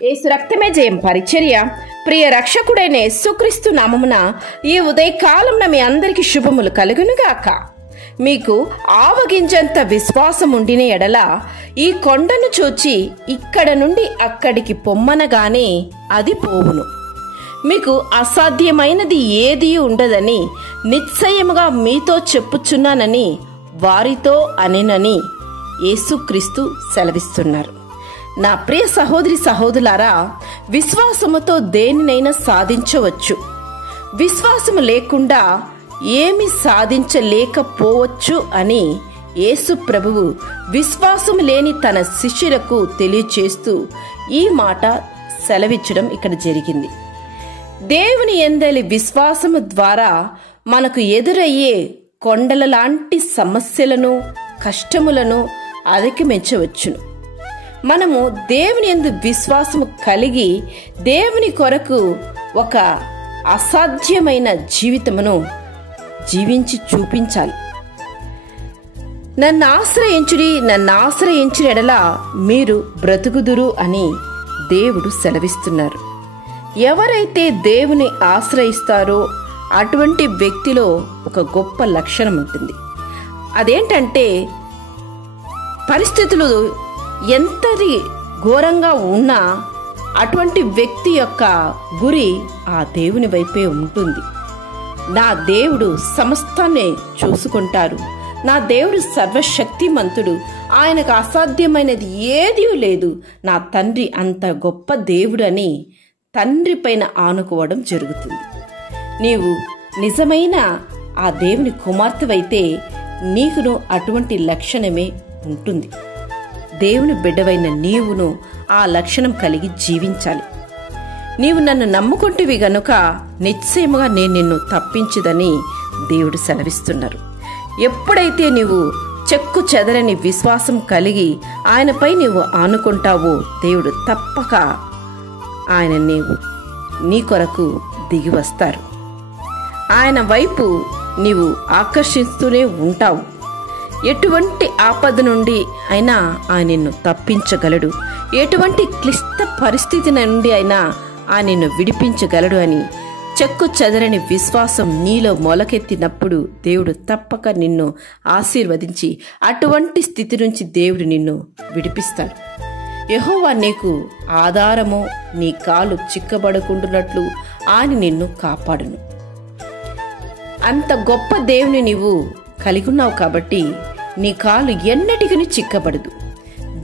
యేసు రక్తమే జయం పరిచర్య. ప్రియ రక్షకుడైన యేసుక్రీస్తు నామమున ఈ ఉదయకాలంలో మీ అందరికీ శుభములు కలుగునుగాక. మీకు ఆవగింజంత విశ్వాసం ఉండిన ఎడల ఈ కొండను చూచి ఇక్కడ నుండి అక్కడికి పొమ్మనగానే అది పోవును. మీకు అసాధ్యమైనది ఏదీ ఉండదని నిశ్చయముగా మీతో చెప్పుచున్నానని వారితో అనెనని యేసుక్రీస్తు సెలవిస్తున్నారు. నా ప్రియ సహోదరి సహోదరులారా, విశ్వాసముతో దేనినైనా సాధించవచ్చు. విశ్వాసము లేకుండా ఏమి సాధించలేకపోవచ్చు అని యేసు ప్రభువు విశ్వాసము లేని తన శిష్యులకు తెలియచేస్తూ ఈ మాట సెలవిచ్చడం ఇక్కడ జరిగింది. దేవుని యందలి విశ్వాసము ద్వారా మనకు ఎదురయ్యే కొండల లాంటి సమస్యలను, కష్టములను అధిగమించవచ్చును. మనము దేవుని యందు విశ్వాసము కలిగి దేవుని కొరకు ఒక అసాధ్యమైన జీవితమును జీవించి చూపించాలి. నన్ను ఆశ్రయించిన ఎడల మీరు బ్రతుకుదురు అని దేవుడు సెలవిస్తున్నారు. ఎవరైతే దేవుని ఆశ్రయిస్తారో అటువంటి వ్యక్తిలో ఒక గొప్ప లక్షణం ఉంటుంది. అదేంటంటే, పరిస్థితులు ఎంతటి ఘోరంగా ఉన్నా అటువంటి వ్యక్తి యొక్క గురి ఆ దేవుని వైపే ఉంటుంది. నా దేవుడు సమస్తాన్ని చూసుకుంటారు, నా దేవుడు సర్వశక్తిమంతుడు, ఆయనకు అసాధ్యమైనది ఏదీ లేదు, నా తండ్రి అంత గొప్ప దేవుడు అని తండ్రి పైన ఆనుకోవడం జరుగుతుంది. నీవు నిజమైన ఆ దేవుని కుమార్తెవైతే నీకును అటువంటి లక్షణమే ఉంటుంది. దేవుని బిడ్డవైన నీవును ఆ లక్షణం కలిగి జీవించాలి. నీవు నన్ను నమ్ముకుంటేవి గనుక నిశ్చయముగా నేను నిన్ను తప్పించదని దేవుడు సెలవిస్తున్నారు. ఎప్పుడైతే నీవు చెక్కు చెదరని విశ్వాసం కలిగి ఆయనపై నీవు ఆనుకుంటావో దేవుడు తప్పక ఆయన నీ కొరకు దిగి వస్తారు. ఆయన వైపు నీవు ఆకర్షిస్తూనే ఉంటావు. ఎటువంటి ఆపద నుండి అయినా ఆయన నిన్ను తప్పించగలడు, ఎటువంటి క్లిష్ట పరిస్థితి నుండి అయినా ఆయన నిన్ను విడిపించగలడు అని చెక్కు చెదరని విశ్వాసం నీలో మొలకెత్తినప్పుడు దేవుడు తప్పక నిన్ను ఆశీర్వదించి అటువంటి స్థితి నుంచి దేవుడు నిన్ను విడిపిస్తాడు. యెహోవా నీకు ఆధారము, నీ కాలు చిక్కబడుకుంటున్నట్లు ఆయన నిన్ను కాపాడును. అంత గొప్ప దేవుని నీవు కలిగి ఉన్నావు కాబట్టి నీ కాలు ఎన్నటికీ చిక్కబడదు.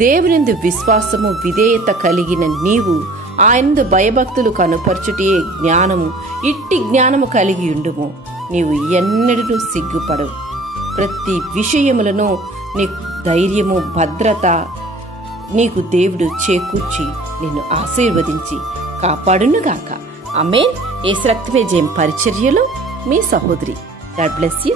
దేవునిందు విశ్వాసము, విధేయత కలిగిన నీవు ఆయనందు భయభక్తులు కనుపరచుటే జ్ఞానము, ఇట్టి జ్ఞానము కలిగి ఉండుము. నీవు ఎన్నడూ సిగ్గుపడవు. ప్రతి విషయములను నీకు ధైర్యము, భద్రత నీకు దేవుడు చేకూర్చి నిన్ను ఆశీర్వదించి కాపాడునుగాక. ఆమేన్. యేసు రక్తమే జయం పరిచర్యలో మీ సహోదరి. God bless you.